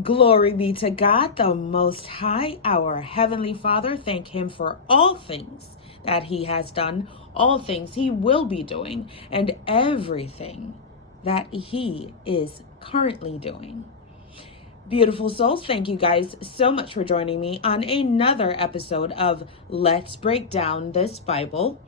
Glory be to God, the Most High, our Heavenly Father. Thank Him for all things that He has done, all things He will be doing, and everything that He is currently doing. Beautiful souls, thank you guys so much for joining me on another episode of Let's Break Down This Bible.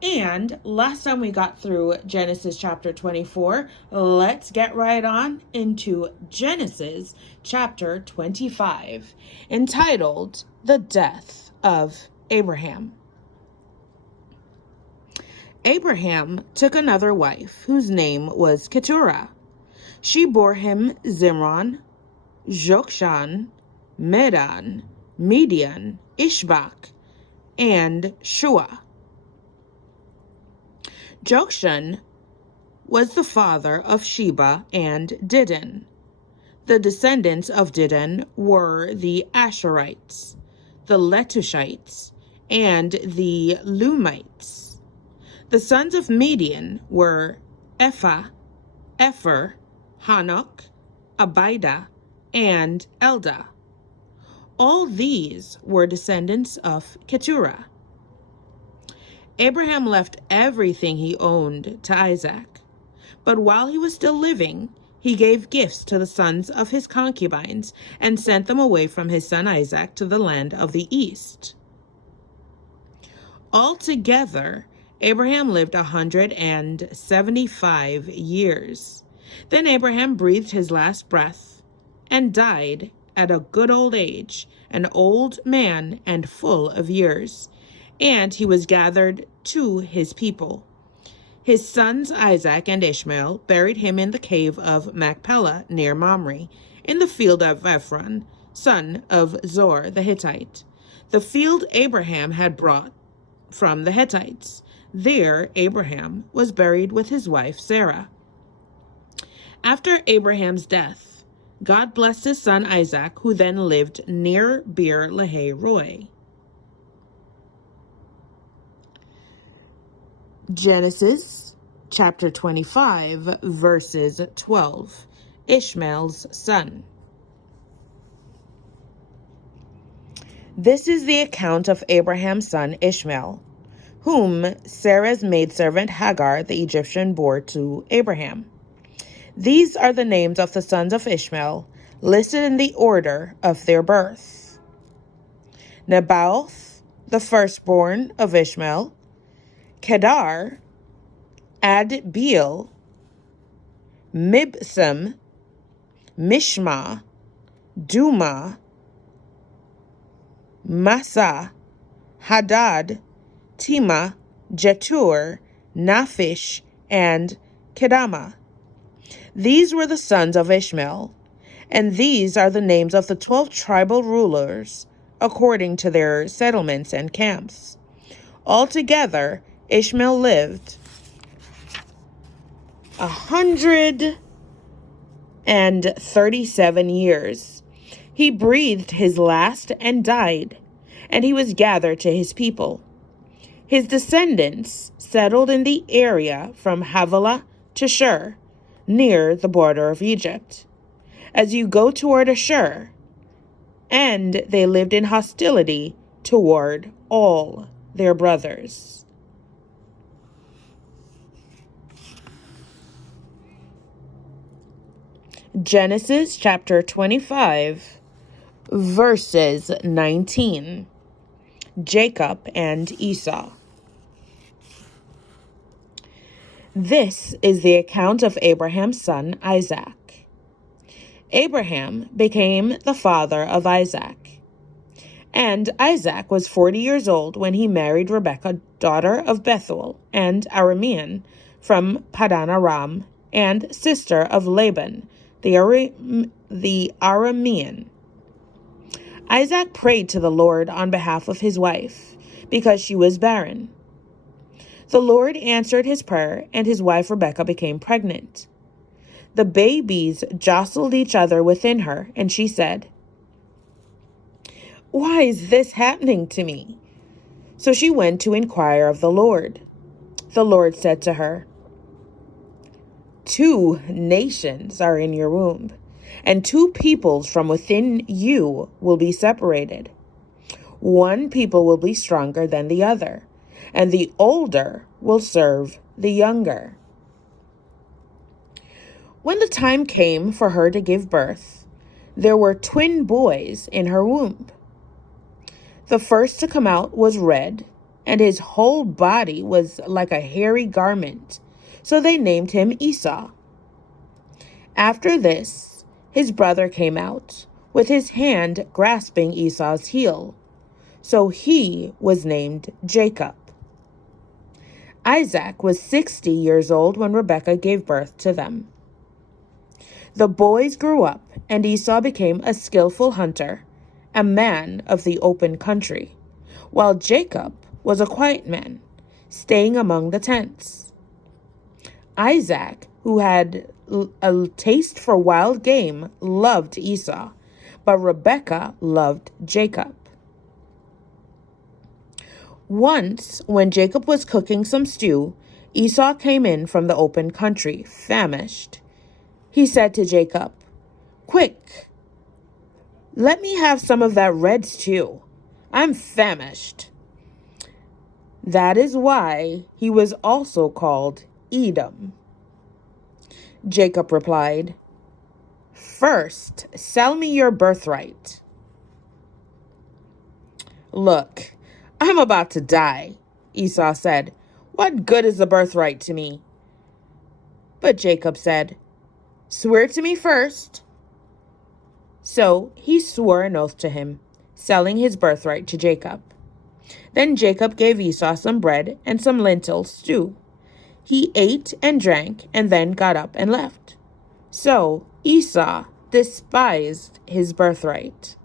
And last time we got through Genesis chapter 24, let's get right on into Genesis chapter 25, entitled The Death of Abraham. Abraham took another wife, whose name was Keturah. She bore him Zimron, Jokshan, Medan, Midian, Ishbak, and Shua. Jokshan was the father of Sheba and Dedan. The descendants of Dedan were the Asherites, the Letushites, and the Lumites. The sons of Midian were Ephah, Epher, Hanok, Abida, and Eldah. All these were descendants of Keturah. Abraham left everything he owned to Isaac, but while he was still living, he gave gifts to the sons of his concubines and sent them away from his son Isaac to the land of the east. Altogether, Abraham lived 175 years. Then Abraham breathed his last breath and died at a good old age, an old man and full of years. And he was gathered to his people. His sons Isaac and Ishmael buried him in the cave of Machpelah near Mamre, in the field of Ephron, son of Zor the Hittite, the field Abraham had brought from the Hittites. There Abraham was buried with his wife Sarah. After Abraham's death, God blessed his son Isaac, who then lived near Beer Lahai Roi. Genesis chapter 25, verses 12. Ishmael's son. This is the account of Abraham's son Ishmael, whom Sarah's maidservant Hagar the Egyptian bore to Abraham. These are the names of the sons of Ishmael, listed in the order of their birth. Nebaioth, the firstborn of Ishmael, Kedar, Adbeel, Mibsam, Mishma, Duma, Massa, Hadad, Tima, Jetur, Naphish, and Kedama. These were the sons of Ishmael, and these are the names of the 12 tribal rulers according to their settlements and camps. Altogether, Ishmael lived 137 years. He breathed his last and died, and he was gathered to his people. His descendants settled in the area from Havilah to Shur, near the border of Egypt, as you go toward Ashur, and they lived in hostility toward all their brothers. Genesis chapter 25, verses 19. Jacob and Esau. This is the account of Abraham's son Isaac. Abraham became the father of Isaac. And Isaac was 40 years old when he married Rebekah, daughter of Bethuel and Aramean, from Padan Aram, and sister of Laban, the Aramean. Isaac prayed to the Lord on behalf of his wife, because she was barren. The Lord answered his prayer, and his wife Rebekah became pregnant. The babies jostled each other within her, and she said, "Why is this happening to me?" So she went to inquire of the Lord. The Lord said to her, 2 nations are in your womb, and two peoples from within you will be separated. One people will be stronger than the other, and the older will serve the younger. When the time came for her to give birth, there were twin boys in her womb. The first to come out was red, and his whole body was like a hairy garment, so they named him Esau. After this, his brother came out, with his hand grasping Esau's heel, so he was named Jacob. Isaac was 60 years old when Rebekah gave birth to them. The boys grew up, and Esau became a skillful hunter, a man of the open country, while Jacob was a quiet man, staying among the tents. Isaac, who had a taste for wild game, loved Esau, but Rebekah loved Jacob. Once, when Jacob was cooking some stew, Esau came in from the open country, famished. He said to Jacob, "Quick, let me have some of that red stew. I'm famished." That is why he was also called Edom. Jacob replied, "First, sell me your birthright." "Look, I'm about to die," Esau said. "What good is the birthright to me?" But Jacob said, "Swear to me first." So he swore an oath to him, selling his birthright to Jacob. Then Jacob gave Esau some bread and some lentil stew. He ate and drank and then got up and left. So Esau despised his birthright.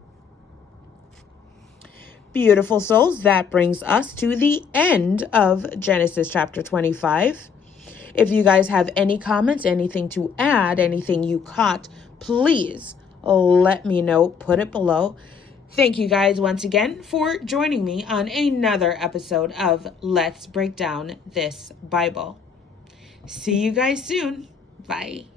Beautiful souls, that brings us to the end of Genesis chapter 25. If you guys have any comments, anything to add, anything you caught, please let me know. Put it below. Thank you guys once again for joining me on another episode of Let's Break Down This Bible. See you guys soon. Bye.